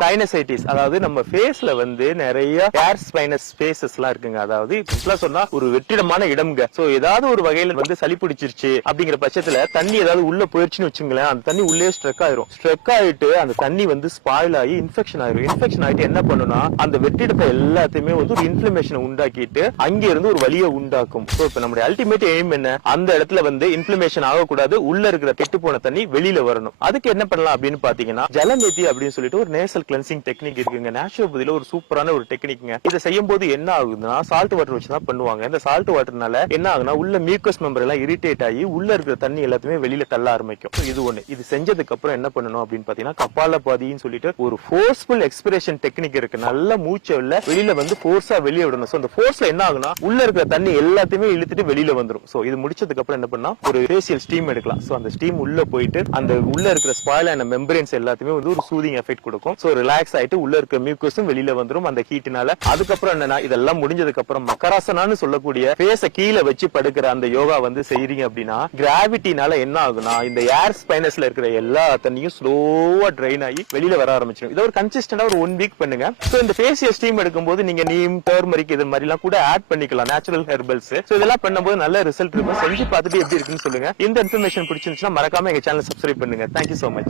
Sinusitis, அதாவது நம்ம ஃபேஸ்ல வந்து நிறைய ஏர் ஸ்பைனஸ் ஸ்பேசஸ் எல்லாம் இருக்குங்க. அதாவது சிம்பிளா சொன்னா ஒரு வெற்றிடமான இடம்ங்க. சோ ஏதாவது ஒரு வகையில வந்து சளி பிடிச்சிருச்சு அப்படிங்கிற பட்சத்துல தண்ணி ஏதாவது உள்ள போயிருச்சுன்னு வச்சுங்களேன், அந்த தண்ணி உள்ளே ஸ்ட்ரக் ஆயிரும். ஸ்ட்ரக் ஆயிட்டு அந்த தண்ணி வந்து ஸ்பாயில் ஆகி இன்ஃபெக்ஷன் ஆயிரும். இன்ஃபெக்ஷன் ஆயிட்டு என்ன பண்ணுனா அந்த வெற்றிடத்தை எல்லாத்தையுமே வந்து ஒரு இன்ஃபிளமேஷனை உண்டாக்கிட்டு அங்க இருந்து ஒரு வலியை உண்டாக்கும். சோ இப்ப நம்மளுடைய அல்டிமேட் எய்ம் என்ன, அந்த இடத்துல வந்து இன்ஃபிளமேஷன் ஆகக்கூடாது, உள்ள இருக்கிற கெட்டு போன தண்ணி வெளியில வரணும். அதுக்கு என்ன பண்ணலாம் அப்படின்னு பாத்தீங்கன்னா ஜலநீதி அப்படின்னு சொல்லிட்டு ஒரு நேசல் கிளென்சிங் டெக்னிக் இருக்குங்க. நேச்சுரோபதியில ஒரு சூப்பரான ஒரு டெக்னிக்ங்க. இதை செய்யும் போது என்ன ஆகுதுன்னா சால்ட் வாட்டர் வச்சு தான் பண்ணுவாங்க. இந்த சால்ட் வாட்டர்னால என்ன ஆகுனா உள்ள மியூக்கஸ் மெம்பர் எல்லாம் இரிட்டேட் ஆகி உள்ள இருக்கிற தண்ணி எல்லாத்தையுமே வெளியில தள்ள ஆரம்பிக்கும். இது ஒண்ணு. இது செஞ்சதுக்கு அப்புறம் என்ன பண்ணணும் அப்படின்னு பாத்தீங்கன்னா கபாலபாதின்னு சொல்லிட்டு ஒரு ஃபோர்ஸ்ஃபுல் எக்ஸ்பிரேஷன் டெக்னிக் இருக்கு. நல்ல மூச்சை வெளியில வந்து ஃபோர்ஸா வெளியே விடணும். அந்த ஃபோர்ஸ்ல என்ன ஆகுனா உள்ள இருக்கிற தண்ணி எல்லாத்தையுமே இழுத்துட்டு வெளியில வந்துரும். சோ இது முடிச்சதுக்கு அப்புறம் என்ன பண்ணா ஒரு ஃபேஷியல் ஸ்டீம் எடுக்கலாம். சோ அந்த ஸ்டீம் உள்ள போயிட்டு அந்த உள்ள இருக்கிற ஸ்பாயில் ஆன மெம்பரேன்ஸ் எல்லாத்தையுமே வந்து ஒரு சூதிங் எஃபெக்ட் கொடுக்கும். சோ ரிலாக்ஸ் ஆயிட்டு உள்ள இருக்கிற மியூக்கஸும் வெளியில வந்துரும் அந்த ஹீட்னால. அதுக்கப்புறம் என்னன்னா இதெல்லாம் முடிஞ்சதுக்கு அப்புறம் மக்கராசனான்னு சொல்லக்கூடிய ஃபேஸ கீழே வச்சு படுக்கிற அந்த யோகா வந்து செய்றீங்க அப்படின்னா கிராவிட்டினால என்ன ஆகுனா இந்த ஏர் ஸ்பைனஸ்ல இருக்கிற எல்லா தண்ணியும் ஸ்லோவா ட்ரைன் ஆகி வெளியில வர ஆரம்பிச்சிடும். இதை ஒரு கன்சிஸ்டன்டா ஒரு 1 வீக் பண்ணுங்க. சோ இந்த ஃபேஷியல் ஸ்டீம் எடுக்கும்போது நீங்க நீம், டர்மரிக் இது மாதிரி எல்லாம் கூட ஆட் பண்ணிக்கலாம், நேச்சுரல் ஹெர்பல்ஸ். சோ இதெல்லாம் பண்ணும்போது நல்ல ரிசல்ட் இருக்கும். செஞ்சு பார்த்துட்டு எப்படி இருக்குன்னு சொல்லுங்க. இந்த இன்ஃபர்மேஷன் பிடிச்சிருந்துச்சுன்னா மறக்காம எங்க சேனல் சப்ஸ்கிரைப் பண்ணுங்க. Thank you so much.